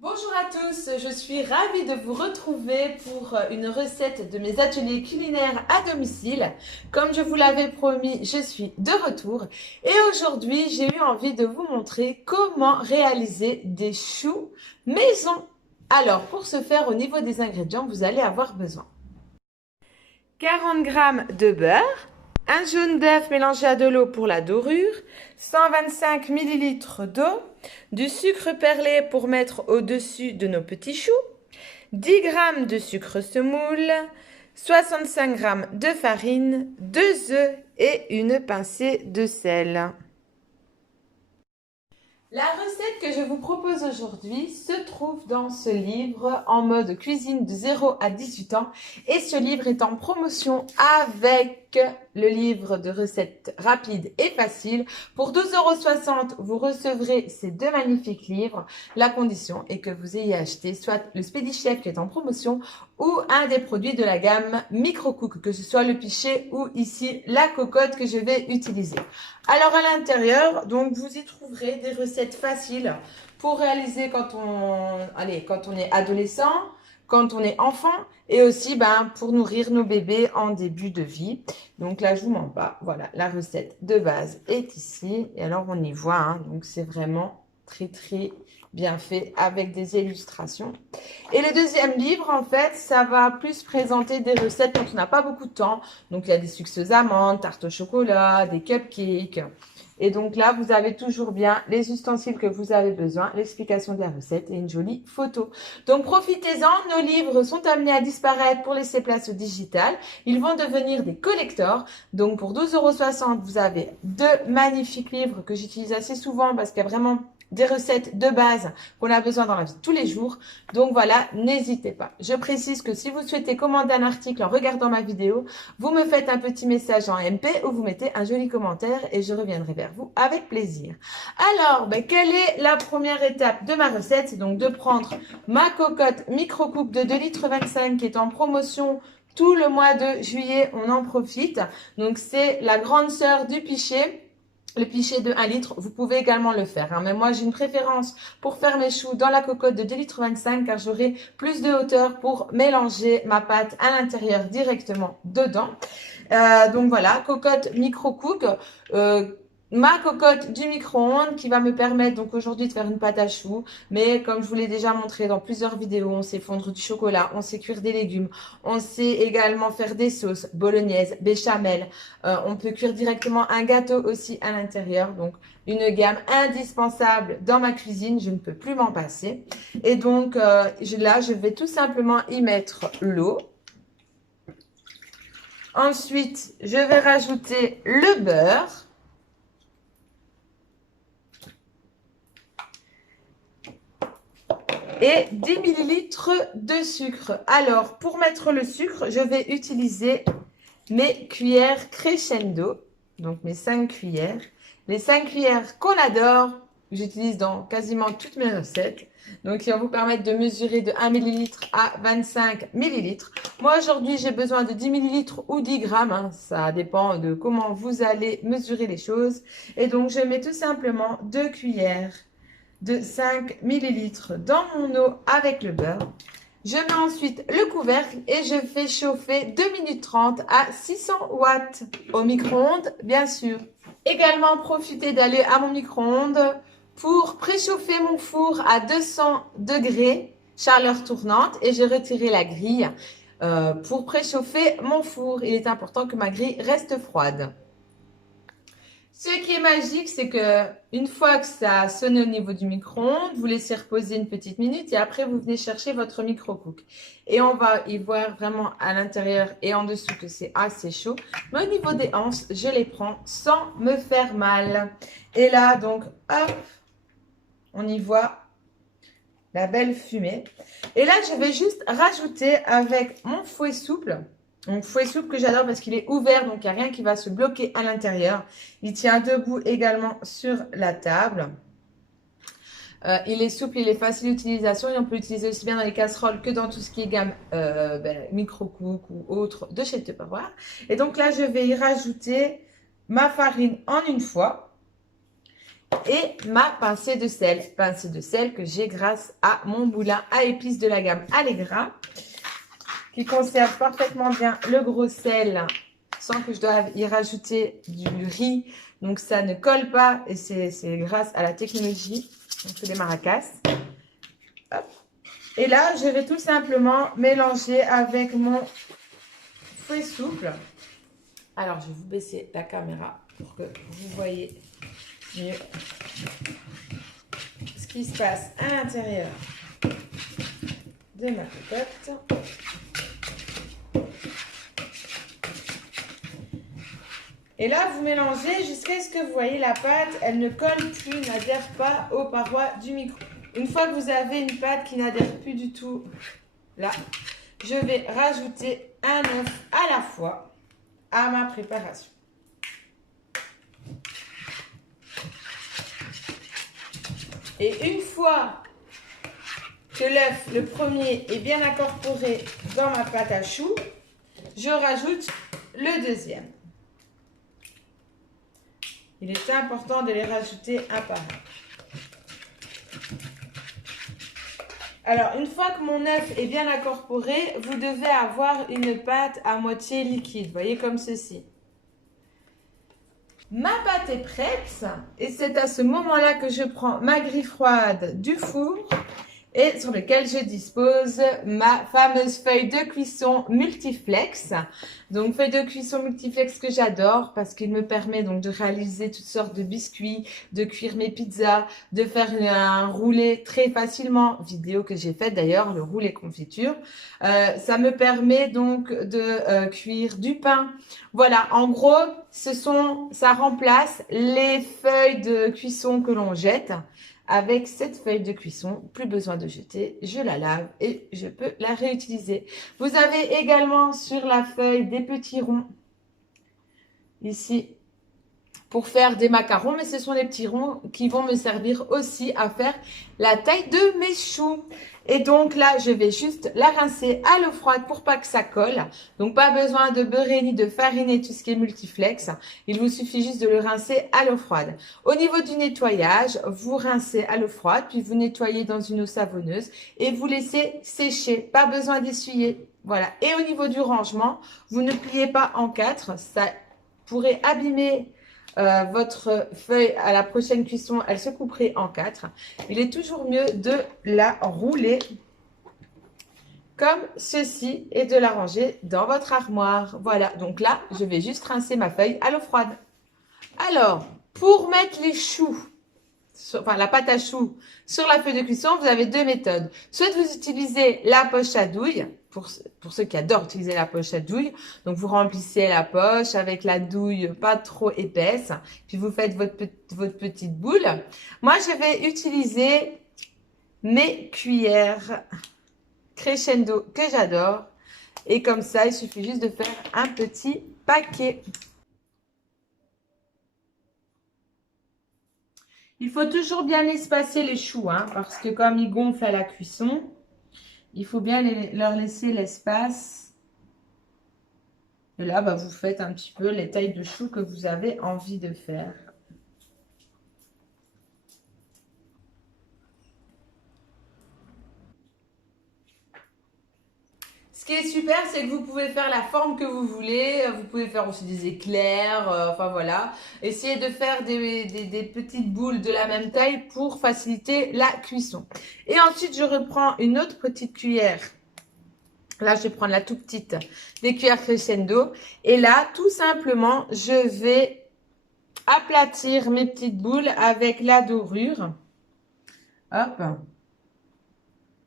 Bonjour à tous, je suis ravie de vous retrouver pour une recette de mes ateliers culinaires à domicile. Comme je vous l'avais promis, je suis de retour et aujourd'hui j'ai eu envie de vous montrer comment réaliser des choux maison. Alors pour ce faire, au niveau des ingrédients, vous allez avoir besoin 40 g de beurre, un jaune d'œuf mélangé à de l'eau pour la dorure, 125 ml d'eau, du sucre perlé pour mettre au-dessus de nos petits choux, 10 g de sucre semoule, 65 g de farine, 2 œufs et une pincée de sel. La recette que je vous propose aujourd'hui se trouve dans ce livre en mode cuisine de 0 à 18 ans et ce livre est en promotion avec le livre de recettes rapides et faciles. Pour 12,60 €, vous recevrez ces deux magnifiques livres. La condition est que vous ayez acheté soit le Spédi-Chef qui est en promotion ou un des produits de la gamme Micro-Cook, que ce soit le pichet ou ici la cocotte que je vais utiliser. Alors à l'intérieur, donc vous y trouverez des recettes faciles pour réaliser quand on est adolescent, quand on est enfant et aussi pour nourrir nos bébés en début de vie. Donc là, je vous mens pas. Voilà, la recette de base est ici. Et alors, on y voit, hein, donc c'est vraiment très bien fait avec des illustrations. Et le deuxième livre, en fait, ça va plus présenter des recettes quand on n'a pas beaucoup de temps. Donc, il y a des sucres aux amandes, tartes au chocolat, des cupcakes. Et donc là, vous avez toujours bien les ustensiles que vous avez besoin, l'explication de la recette et une jolie photo. Donc profitez-en, nos livres sont amenés à disparaître pour laisser place au digital. Ils vont devenir des collectors. Donc pour 12,60 €, vous avez deux magnifiques livres que j'utilise assez souvent parce qu'il y a vraiment des recettes de base qu'on a besoin dans la vie de tous les jours. Donc voilà, n'hésitez pas. Je précise que si vous souhaitez commander un article en regardant ma vidéo, vous me faites un petit message en MP ou vous mettez un joli commentaire et je reviendrai vers vous avec plaisir. Alors, quelle est la première étape de ma recette? C'est donc de prendre ma cocotte micro-coupe de 2,25 litres qui est en promotion tout le mois de juillet, on en profite. Donc c'est la grande sœur du pichet. Le pichet de 1 litre, vous pouvez également le faire. Hein. Mais moi, j'ai une préférence pour faire mes choux dans la cocotte de 2,25 litres car j'aurai plus de hauteur pour mélanger ma pâte à l'intérieur directement dedans. Donc voilà, cocotte micro-cook. Ma cocotte du micro-ondes qui va me permettre donc aujourd'hui de faire une pâte à choux. Mais comme je vous l'ai déjà montré dans plusieurs vidéos, on sait fondre du chocolat, on sait cuire des légumes, on sait également faire des sauces bolognaise, béchamel. On peut cuire directement un gâteau aussi à l'intérieur. Donc une gamme indispensable dans ma cuisine, je ne peux plus m'en passer. Et donc là, je vais tout simplement y mettre l'eau. Ensuite, je vais rajouter le beurre. Et 10 ml de sucre. Alors, pour mettre le sucre, je vais utiliser mes cuillères crescendo. Donc, mes 5 cuillères. Les 5 cuillères qu'on adore, que j'utilise dans quasiment toutes mes recettes. Donc, qui vont vous permettre de mesurer de 1 ml à 25 ml. Moi, aujourd'hui, j'ai besoin de 10 ml ou 10 grammes. Hein. Ça dépend de comment vous allez mesurer les choses. Et donc, je mets tout simplement 2 cuillères de 5 ml dans mon eau avec le beurre. Je mets ensuite le couvercle et je fais chauffer 2 minutes 30 à 600 watts au micro-ondes, bien sûr. Également, profitez d'aller à mon micro-ondes pour préchauffer mon four à 200 degrés, chaleur tournante, et j'ai retiré la grille pour préchauffer mon four. Il est important que ma grille reste froide. Ce qui est magique, c'est que une fois que ça a sonné au niveau du micro-ondes, vous laissez reposer une petite minute et après vous venez chercher votre micro-cook. Et on va y voir vraiment à l'intérieur et en dessous que c'est assez chaud. Mais au niveau des hanches, je les prends sans me faire mal. Et là, donc, hop, on y voit la belle fumée. Et là, je vais juste rajouter avec mon fouet souple. Donc, fouet souple que j'adore parce qu'il est ouvert, donc il n'y a rien qui va se bloquer à l'intérieur. Il tient debout également sur la table. Il est souple, il est facile d'utilisation et on peut l'utiliser aussi bien dans les casseroles que dans tout ce qui est gamme micro-cook ou autre de chez Tupperware. Et donc là, je vais y rajouter ma farine en une fois. et ma pincée de sel que j'ai grâce à mon moulin à épices de la gamme Allegra, qui conserve parfaitement bien le gros sel sans que je doive y rajouter du riz. Donc ça ne colle pas et c'est grâce à la technologie. Donc c'est des maracas. Hop. Et là, je vais tout simplement mélanger avec mon fouet souple. Alors, je vais vous baisser la caméra pour que vous voyez mieux ce qui se passe à l'intérieur de ma cocotte. Et là, vous mélangez jusqu'à ce que vous voyez la pâte, elle ne colle plus, n'adhère pas aux parois du micro. Une fois que vous avez une pâte qui n'adhère plus du tout, là, je vais rajouter un œuf à la fois à ma préparation. Et une fois que l'œuf, le premier, est bien incorporé dans ma pâte à choux, je rajoute le deuxième. Il est important de les rajouter un par un. Alors, une fois que mon œuf est bien incorporé, vous devez avoir une pâte à moitié liquide. Vous voyez, comme ceci. Ma pâte est prête et c'est à ce moment-là que je prends ma grille froide du four et sur lequel je dispose ma fameuse feuille de cuisson multiflex. Donc feuille de cuisson multiflex que j'adore parce qu'il me permet donc de réaliser toutes sortes de biscuits, de cuire mes pizzas, de faire un roulé très facilement, vidéo que j'ai faite d'ailleurs, le roulé confiture. Ça me permet donc de cuire du pain. Voilà, en gros, ça remplace les feuilles de cuisson que l'on jette. Avec cette feuille de cuisson, plus besoin de jeter, je la lave et je peux la réutiliser. Vous avez également sur la feuille des petits ronds, ici, pour faire des macarons, mais ce sont les petits ronds qui vont me servir aussi à faire la taille de mes choux. Et donc là, je vais juste la rincer à l'eau froide pour pas que ça colle. Donc pas besoin de beurrer ni de fariner tout ce qui est multiflex. Il vous suffit juste de le rincer à l'eau froide. Au niveau du nettoyage, vous rincez à l'eau froide, puis vous nettoyez dans une eau savonneuse et vous laissez sécher. Pas besoin d'essuyer. Voilà. Et au niveau du rangement, vous ne pliez pas en quatre. Ça pourrait abîmer votre feuille à la prochaine cuisson, elle se couperait en quatre. Il est toujours mieux de la rouler comme ceci et de la ranger dans votre armoire. Voilà, donc là, je vais juste rincer ma feuille à l'eau froide. Alors, pour mettre les choux, enfin la pâte à choux sur la feuille de cuisson, vous avez deux méthodes. Soit vous utilisez la poche à douille, pour ceux qui adorent utiliser la poche à douille. Donc, vous remplissez la poche avec la douille pas trop épaisse. Puis, vous faites votre petite boule. Moi, je vais utiliser mes cuillères Crescendo que j'adore. Et comme ça, il suffit juste de faire un petit paquet. Il faut toujours bien espacer les choux, hein, parce que comme ils gonflent à la cuisson, il faut bien leur laisser l'espace. Et là, bah, vous faites un petit peu les tailles de choux que vous avez envie de faire. Ce qui est super, c'est que vous pouvez faire la forme que vous voulez. Vous pouvez faire aussi des éclairs. Enfin voilà. Essayez de faire des petites boules de la même taille pour faciliter la cuisson. Et ensuite, je reprends une autre petite cuillère. Là, je vais prendre la toute petite des cuillères Crescendo. Et là, tout simplement, je vais aplatir mes petites boules avec la dorure. Hop.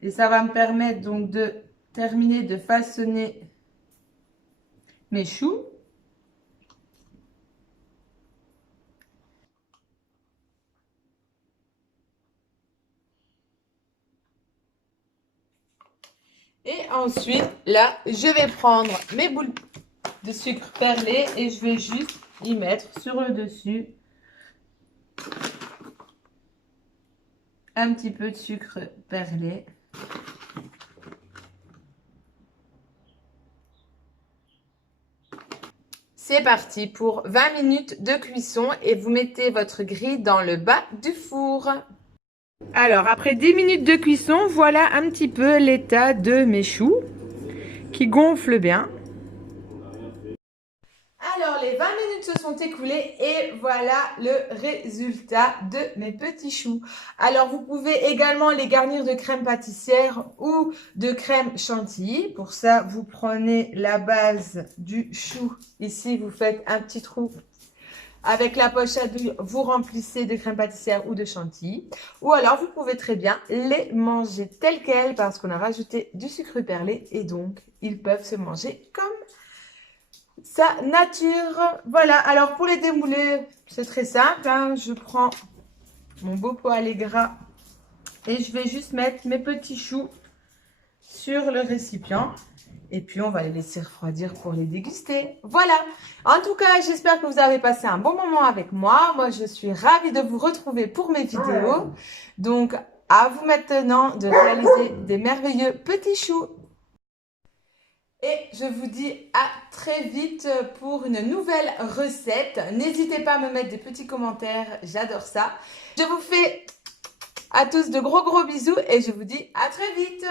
Et ça va me permettre donc de terminer de façonner mes choux. Et ensuite, là, je vais prendre mes boules de sucre perlé et je vais juste y mettre sur le dessus un petit peu de sucre perlé. C'est parti pour 20 minutes de cuisson et vous mettez votre grille dans le bas du four. Alors, après 10 minutes de cuisson, voilà un petit peu l'état de mes choux qui gonflent bien. Alors, les 20 minutes se sont écoulées et voilà le résultat de mes petits choux. Alors, vous pouvez également les garnir de crème pâtissière ou de crème chantilly. Pour ça, vous prenez la base du chou. Ici, vous faites un petit trou. Avec la poche à douille, vous remplissez de crème pâtissière ou de chantilly. Ou alors, vous pouvez très bien les manger tels quels parce qu'on a rajouté du sucre perlé et donc, ils peuvent se manger comme sa nature. Voilà, alors pour les démouler, c'est très simple. Hein. Je prends mon beau poêlé gras et je vais juste mettre mes petits choux sur le récipient. Et puis, on va les laisser refroidir pour les déguster. Voilà. En tout cas, j'espère que vous avez passé un bon moment avec moi. Moi, je suis ravie de vous retrouver pour mes vidéos. Donc, à vous maintenant de réaliser des merveilleux petits choux. Et je vous dis à très vite pour une nouvelle recette. N'hésitez pas à me mettre des petits commentaires, j'adore ça. Je vous fais à tous de gros bisous et je vous dis à très vite.